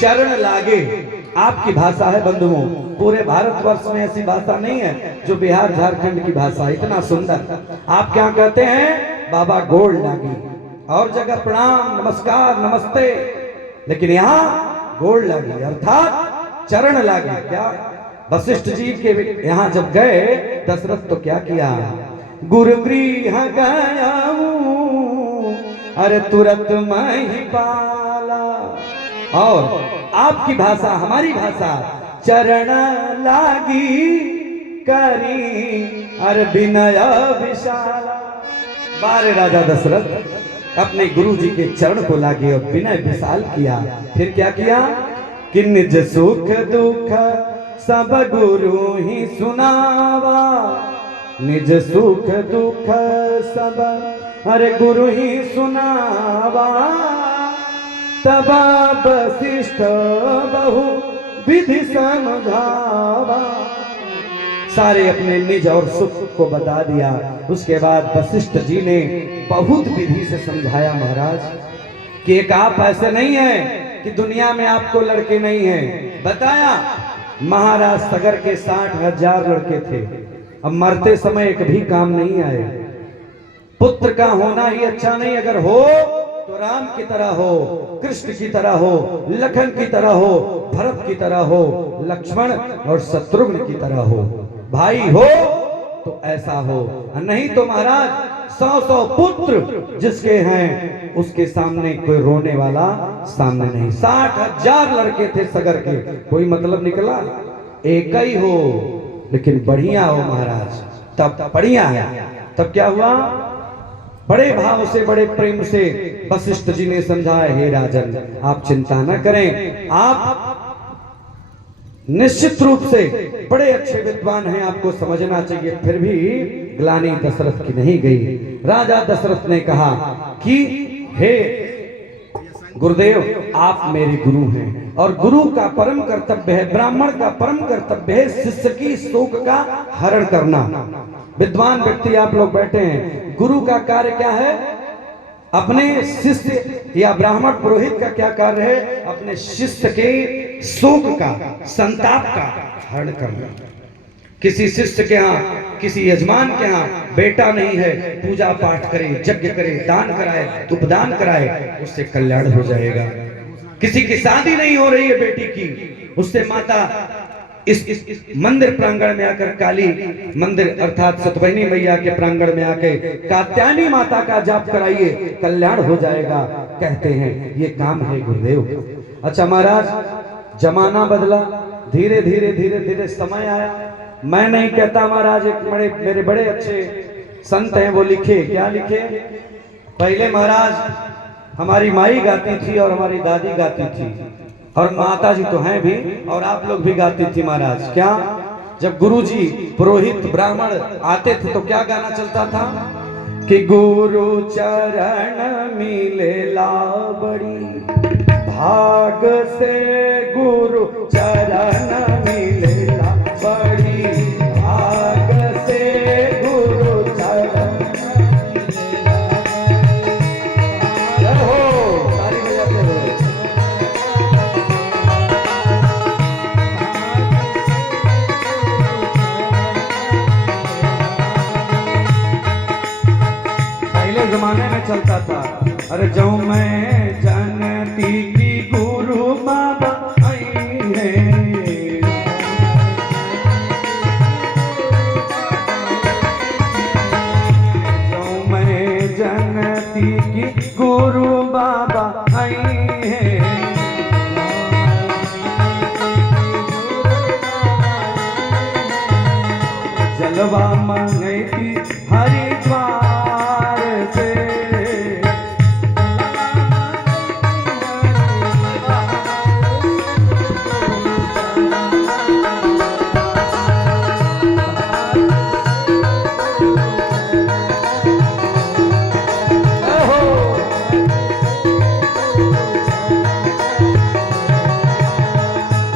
चरण लागे आपकी भाषा है बंधुओं। पूरे भारतवर्ष में ऐसी भाषा नहीं है जो बिहार झारखंड की भाषा, इतना सुंदर। आप क्या कहते हैं? बाबा गोड़ लागी। और जगह प्रणाम, नमस्कार, नमस्ते, लेकिन यहाँ गोड़ लागी अर्थात चरण लागी। क्या वशिष्ठ जी के यहाँ जब गए दशरथ तो क्या किया? गुरुगृह गया अरे तुरंत मैं ही पाला। और आपकी भाषा हमारी भाषा, चरण लागी करी अरे विनय विशाला। बारे राजा दशरथ अपने गुरु जी के चरण को लागे और विनय विशाल किया। फिर क्या किया कि निज सुख दुख सब गुरु ही सुनावा, निज सुख दुख सब अरे गुरु ही सुनावा। तब वशिष्ठ बहु विधि समझावा। सारे अपने निज और सुख को बता दिया। उसके बाद वशिष्ठ जी ने बहुत विधि से समझाया महाराज कि एक आप ऐसे नहीं है कि दुनिया में आपको लड़के नहीं हैं। बताया महाराज सगर के 60,000 लड़के थे, अब मरते समय एक भी काम नहीं आए। पुत्र का होना ही अच्छा नहीं, अगर हो तो राम की तरह हो, कृष्ण की तरह हो, लखन की तरह हो, भरत की तरह हो, लक्ष्मण और शत्रुघ्न की तरह हो। भाई हो तो ऐसा हो, नहीं तो महाराज 100 पुत्र जिसके हैं उसके सामने कोई रोने वाला सामने नहीं। 60,000 लड़के थे सगर के, कोई मतलब निकला? एक ही हो लेकिन बढ़िया हो महाराज, तब बढ़िया है। तब क्या हुआ? बड़े भाव से बड़े प्रेम से वशिष्ठ जी ने समझाया, हे राजन आप चिंता न करें, आप निश्चित रूप से बड़े अच्छे विद्वान हैं, आपको समझना चाहिए। फिर भी ग्लानि दशरथ की नहीं गई। राजा दशरथ ने कहा कि हे गुरुदेव आप मेरे गुरु हैं और गुरु का परम कर्तव्य है, ब्राह्मण का परम कर्तव्य है शिष्य की शोक का हरण करना। विद्वान व्यक्ति आप लोग बैठे हैं, गुरु का कार्य क्या है? अपने शिष्य या ब्राह्मण पुरोहित का क्या कार्य है? अपने शिष्य के शोक का, संताप का हरण करना। किसी शिष्य के यहाँ, किसी यजमान के यहाँ बेटा नहीं है, पूजा पाठ करे, यज्ञ करे, दान कराए, उपदान कराए, उससे कल्याण हो जाएगा। किसी की शादी नहीं हो रही है बेटी की, उससे माता इस मंदिर प्रांगण में आकर, काली मंदिर अर्थात सतवहिनी मैया के प्रांगण में आके कात्यायनी माता का जाप कराइए, कल्याण हो जाएगा। कहते हैं ये काम है गुरुदेव। अच्छा महाराज जमाना बदला, धीरे धीरे धीरे धीरे समय आया। मैं नहीं कहता महाराज, एक मेरे बड़े अच्छे संत हैं वो लिखे, क्या लिखे? पहले महाराज हमारी माई गाती थी और हमारी दादी गाती थी और माता जी तो हैं भी और आप लोग भी गाती थी महाराज। क्या? जब गुरुजी पुरोहित ब्राह्मण आते थे तो क्या गाना चलता था कि गुरु चरण मिले ला बड़ी भाग से, गुरु चरण मिले ला बड़ी भाग से, गुरु चरण जमाने में चलता था। अरे जाऊं मैं जानती की गुरु बाबा आई है, जाऊं मैं जानती की गुरु बाबा आई है। जलवा मंगई थी हरिद्वार से,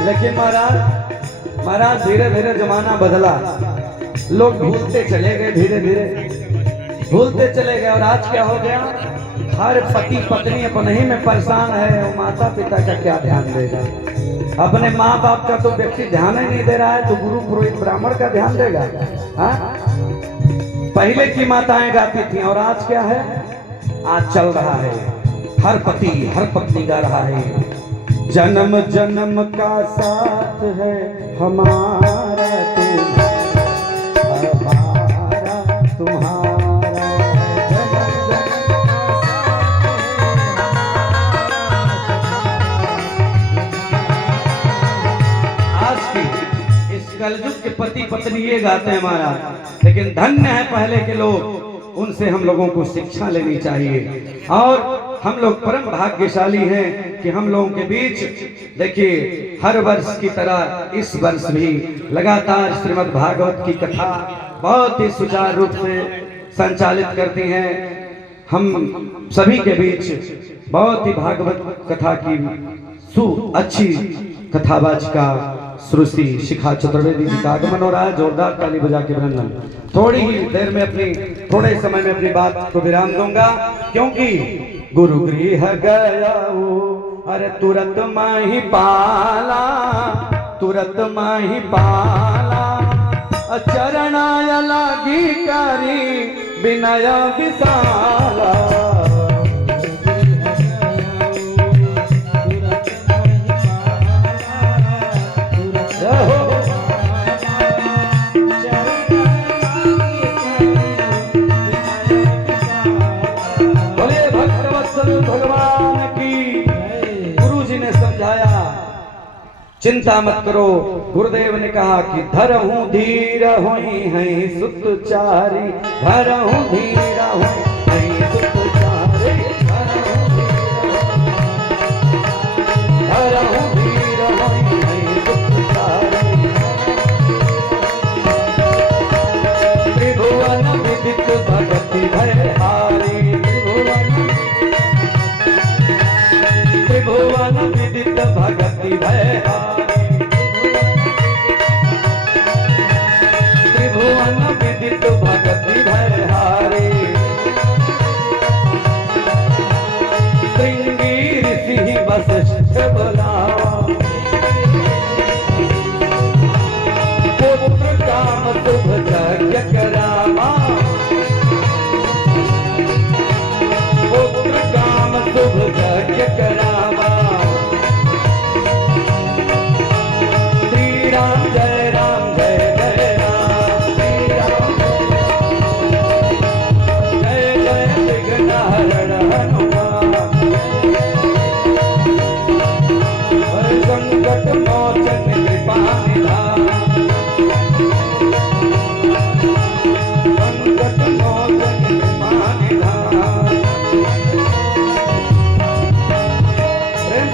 लेकिन महाराज धीरे धीरे जमाना बदला, लोग भूलते चले गए, धीरे धीरे भूलते चले गए। और आज क्या हो गया? हर पति पत्नी अपने ही में परेशान है, वो माता पिता का क्या ध्यान देगा? अपने माँ बाप का तो व्यक्ति ध्यान ही नहीं दे रहा है, तो गुरु पुरोहित ब्राह्मण का ध्यान देगा? हाँ, पहले की माताएं गाती थी और आज क्या है? आज चल रहा है हर पति हर पत्नी गा रहा है, जन्म जन्म का साथ है हमारा तुम्हारा, कलयुग के पति पत्नी ये गाते हैं हमारा, लेकिन धन्य है पहले के लोग, उनसे हम लोगों को शिक्षा लेनी चाहिए। और हम लोग परम भाग्यशाली हैं कि हम लोगों के बीच देखिए हर वर्ष की तरह इस वर्ष भी लगातार श्रीमद् भागवत की कथा बहुत ही सुचारू रूप से संचालित करती हैं। हम सभी के बीच बहुत ही भागवत कथा की अच्छी कथावाचिका श्रुति शिखा चतुर्वेदी जी का आगमन हो रहा है। जोरदार ताली बजा के अभिनंदन। थोड़ी ही देर में थोड़े समय में अपनी बात को विराम दूंगा, क्योंकि गुरु गृह गया अरे तुरंत माही पाला, तुरंत माही पाला, चरणाय लागी करी विनय विशाला। भगवान की गुरु जी ने समझाया, चिंता मत करो। गुरुदेव ने कहा कि धरहूं धीर होई हैं सुतचारी, धरहूं धीर होई हैं सुतचारी, धरहूं धीर होई हैं सुतचारी। त्रिभुवन विदित भगति भयहारी, त्रिभुवन विदित भगति भयहारी, त्रिभुवन विदित भगति भयहारी। श्रृंगी ऋषि वशिष्ठ बुलावा, पुत्र काम शुभ यज्ञ करावा, पुत्र काम शुभ यज्ञ करावा। श्री राम जय राम जय जय राम, श्री राम जय जय विघ्नहरण हनुमान, संकट मोचन कृपा निधान, संकट मोचन कृपा निधान।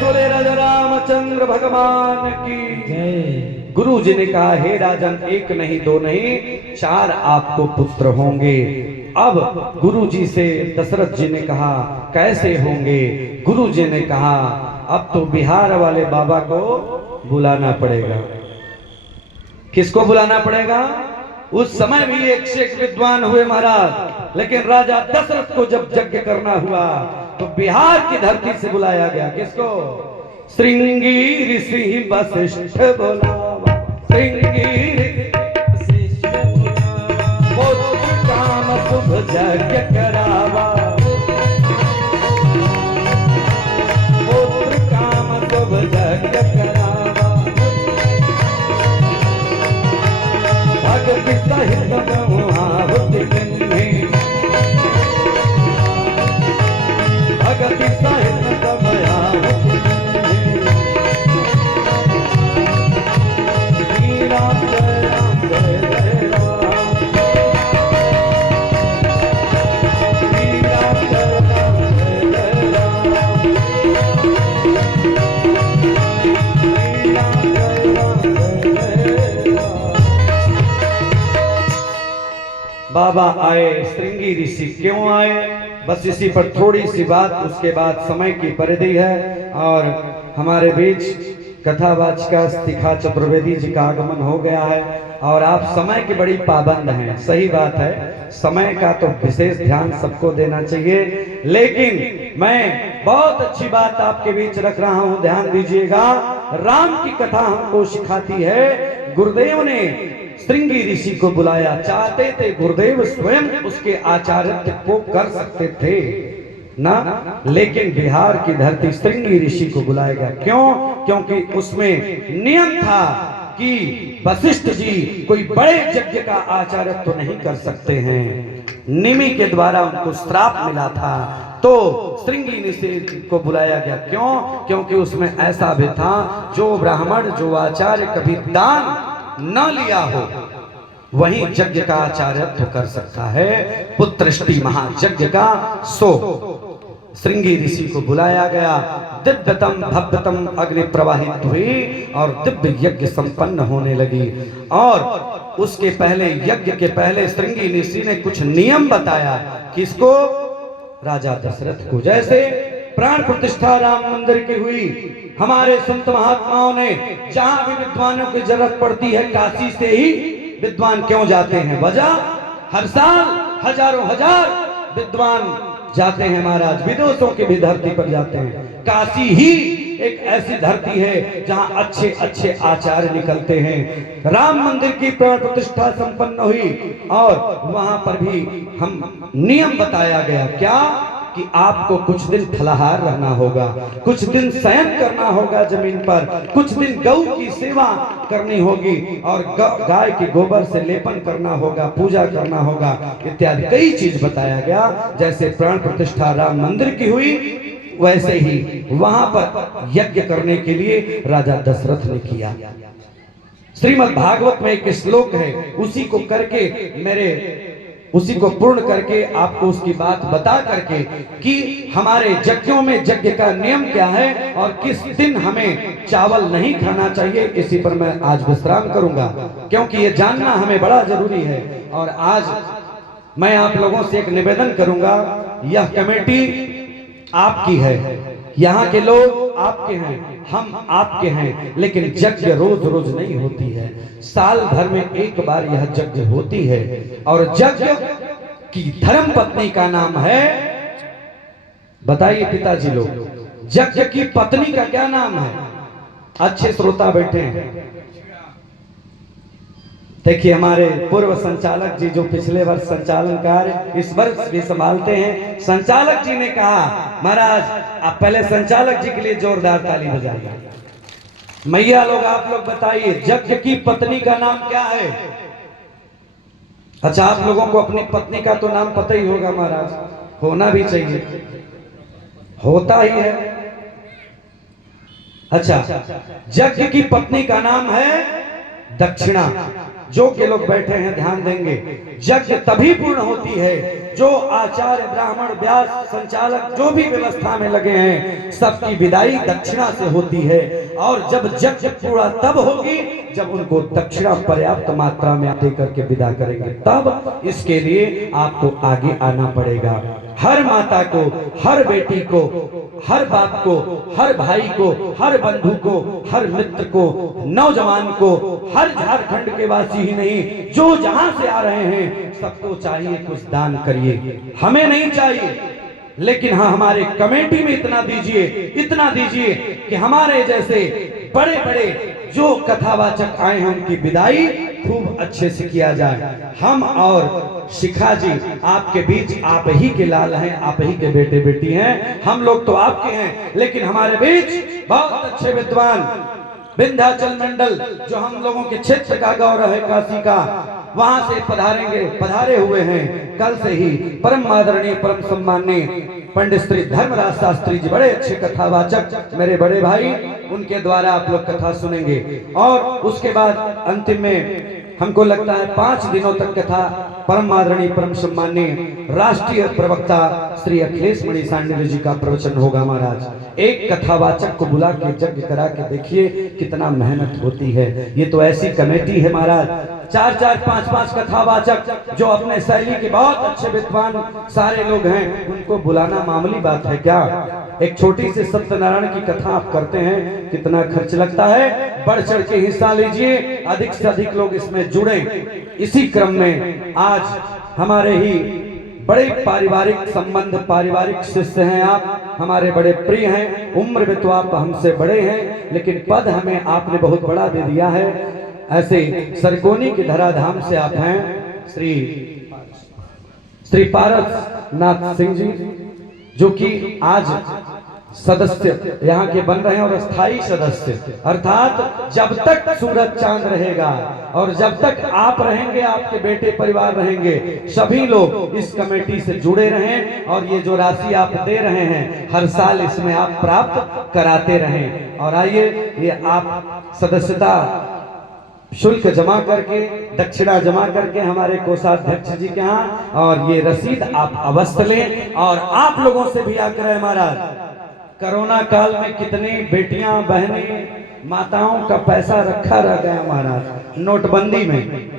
बोले राजा रामचंद्र भगवान की जय। गुरु जी ने कहा, हे राजन, एक नहीं दो नहीं 4 आपको पुत्र होंगे। अब गुरु जी से दशरथ जी ने कहा कैसे होंगे? गुरु जी ने कहा अब तो बिहार वाले बाबा को बुलाना पड़ेगा। किसको बुलाना पड़ेगा? उस समय भी एक से एक विद्वान हुए महाराज, लेकिन राजा दशरथ को जब यज्ञ करना हुआ तो बिहार की धरती से बुलाया गया। किसको? श्रृंगी ऋषि वशिष्ठ बुलावा, श्रृंगी पुत्र काम शुभ यज्ञ करावा, पुत्र काम शुभ यज्ञ करावा। भगति सहित ब्रह्माहुति किन्हीं, भगति सहित ब्रह्माहुति किन्हीं। श्री राम जय राम जय जय राम, श्री राम जय राम जय जय राम, श्री राम जय राम जय जय राम। बाबा आए, श्रृंगी ऋषि क्यों आए? बस इसी पर थोड़ी सी बात, उसके बाद समय की परिधि है और हमारे बीच कथावाचिका शिखा चतुर्वेदी जी का आगमन हो गया है। और आप समय की बड़ी पाबंद हैं। सही बात है, समय का तो विशेष ध्यान सबको देना चाहिए, लेकिन मैं बहुत अच्छी बात आपके बीच रख रहा हूं, ध्यान दीजिएगा। राम की कथा हमको सिखाती है, गुरुदेव ने श्रृंगी ऋषि को बुलाया, चाहते थे गुरुदेव स्वयं उसके आचार्य को कर सकते थे ना, लेकिन बिहार की धरती श्रृंगी ऋषि को बुलाएगा। क्यों? क्योंकि उसमें नियम था कि वशिष्ठ जी कोई बड़े यज्ञ का आचार्य तो नहीं कर सकते हैं, निमि के द्वारा उनको श्राप मिला था, तो श्रृंगी ऋषि को बुलाया गया। क्यों? क्योंकि उसमें ऐसा भी था, जो ब्राह्मण जो आचार्य कभी दान न लिया हो वही यज्ञ का आचार्य तो कर सकता है, पुत्रष्टि महायज्ञ का। सो श्रृंगी ऋषि को बुलाया गया, दिव्यतम भव्यतम अग्नि प्रवाहित हुई और दिव्य यज्ञ संपन्न होने लगी। और उसके पहले, यज्ञ के पहले श्रृंगी ऋषि ने कुछ नियम बताया। किसको? राजा दशरथ को। जैसे प्राण प्रतिष्ठा राम मंदिर की हुई, हमारे संत महात्माओं ने जहां भी विद्वानों की जरूरत पड़ती है, काशी से ही विद्वान क्यों जाते हैं? वजह, हर साल हजारों हजार विद्वान जाते हैं महाराज, विदेशों की भी धरती पर जाते हैं। काशी ही एक ऐसी धरती है जहां अच्छे अच्छे आचार्य निकलते हैं। राम मंदिर की प्राण प्रतिष्ठा संपन्न हुई और वहां पर भी हम नियम बताया गया। क्या? कि आपको कुछ दिन फलाहार रहना होगा, कुछ दिन शयन करना होगा जमीन पर, कुछ दिन गौ की सेवा करनी होगी और गाय के गोबर से लेपन करना होगा, पूजा करना होगा, इत्यादि कई चीज बताया गया। जैसे प्राण प्रतिष्ठा राम मंदिर की हुई, वैसे ही वहां पर यज्ञ करने के लिए राजा दशरथ ने किया। श्रीमद् भागवत में एक श्लोक है, उसी को करके उसी को पूर्ण करके आपको उसकी बात बता करके कि हमारे यज्ञों में यज्ञ का नियम क्या है और किस दिन हमें चावल नहीं खाना चाहिए, इसी पर मैं आज विश्राम करूंगा, क्योंकि ये जानना हमें बड़ा जरूरी है। और आज मैं आप लोगों से एक निवेदन करूंगा, यह कमेटी आपकी है, यहाँ के लोग आपके हैं, हम आपके हैं, लेकिन यज्ञ रोज रोज नहीं होती है, साल भर में एक बार यह यज्ञ होती है। और यज्ञ की धर्म पत्नी का नाम है, बताइए पिताजी लोग, यज्ञ की पत्नी का क्या नाम है? अच्छे श्रोता बैठे हैं, देखिए हमारे पूर्व संचालक जी जो पिछले वर्ष संचालन कार्य इस वर्ष भी संभालते हैं, संचालक जी ने कहा, महाराज आप पहले संचालक जी के लिए जोरदार ताली बजाइए। मैया लोग, आप लोग बताइए, यज्ञ की पत्नी का नाम क्या है? अच्छा, आप लोगों को अपनी पत्नी का तो नाम पता ही होगा महाराज, होना भी चाहिए, होता ही है। अच्छा, यज्ञ की पत्नी का नाम है दक्षिणा। जो के लोग बैठे हैं ध्यान देंगे, यज्ञ तभी पूर्ण होती है जो आचार्य ब्राह्मण व्यास संचालक जो भी व्यवस्था में लगे हैं, सबकी विदाई दक्षिणा से होती है। और जब यज्ञ पूरा तब होगी जब उनको दक्षिणा पर्याप्त मात्रा में दे करके विदा करेंगे, तब इसके लिए आपको आगे आना पड़ेगा। हर माता को, हर बेटी को, हर बाप को, हर भाई को, हर बंधु को, हर मित्र को, नौजवान को, हर झारखंड के वासी ही नहीं, जो जहां से आ रहे हैं सबको चाहिए कुछ दान करिए। हमें नहीं चाहिए, लेकिन हाँ हमारे कमेटी में इतना दीजिए कि हमारे जैसे बड़े बड़े जो कथावाचक आए हैं उनकी विदाई खूब अच्छे से किया जाए। हम और शिखा जी आपके बीच, आप ही के लाल हैं, आप ही के बेटे बेटी हैं, हम लोग तो आपके हैं, लेकिन हमारे बीच बहुत अच्छे विद्वान विंध्याचल मंडल जो हम लोगों के क्षेत्र का गौरव है, काशी का, वहां से पधारे हुए हैं। कल से ही परम आदरणीय परम सम्माननीय पंडित श्री धर्मराज शास्त्री जी, बड़े अच्छे कथावाचक, मेरे बड़े भाई, उनके द्वारा आप लोग कथा सुनेंगे। और उसके बाद अंतिम में हमको लगता है 5 दिनों तक कथा परम आदरणीय परम सम्माननीय राष्ट्रीय प्रवक्ता श्री अखिलेश मणि सांडिल्य जी का प्रवचन होगा महाराज। एक कथावाचक को बुला के यज्ञ करा के देखिए कितना मेहनत होती है। ये तो ऐसी कमेटी है महाराज, 4-4, 5-5 कथावाचक जो अपने शैली के बहुत अच्छे विद्वान सारे लोग हैं, उनको बुलाना मामूली बात है क्या? एक छोटी सी सत्यनारायण की कथा आप करते हैं, कितना खर्च लगता है, बढ़ चढ़ के हिस्सा लीजिए, अधिक से अधिक लोग इसमें जुड़े। इसी क्रम में आज हमारे ही बड़े पारिवारिक संबंध, पारिवारिक शिष्य हैं आप, हमारे बड़े प्रिय हैं, उम्र में तो आप हमसे बड़े हैं, लेकिन पद हमें आपने बहुत बड़ा दे दिया है। ऐसे सरकोनी के धराधाम से आप हैं श्री पारस नाथ सिंह जी, जो कि आज सदस्य यहाँ के बन रहे हैं और स्थायी सदस्य, अर्थात जब तक सूरज चांद रहेगा और जब तक आप रहेंगे, आपके बेटे परिवार रहेंगे, सभी लोग इस कमेटी से जुड़े रहें और ये जो राशि आप दे रहे हैं हर साल इसमें आप प्राप्त कराते रहें। और आइए, ये आप सदस्यता शुल्क जमा करके, दक्षिणा जमा करके हमारे कोषाध्यक्ष जी के यहाँ, और ये रसीद आप अवश्य लें। और आप लोगों से भी आग्रह है महाराज, कोरोना काल में कितनी बेटियां, बहनें, माताओं का पैसा रखा रह गया महाराज नोटबंदी में।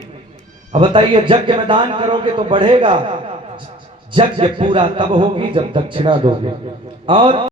अब बताइए, यज्ञ में दान करोगे तो बढ़ेगा, यज्ञ पूरा तब होगी जब दक्षिणा दोगे। और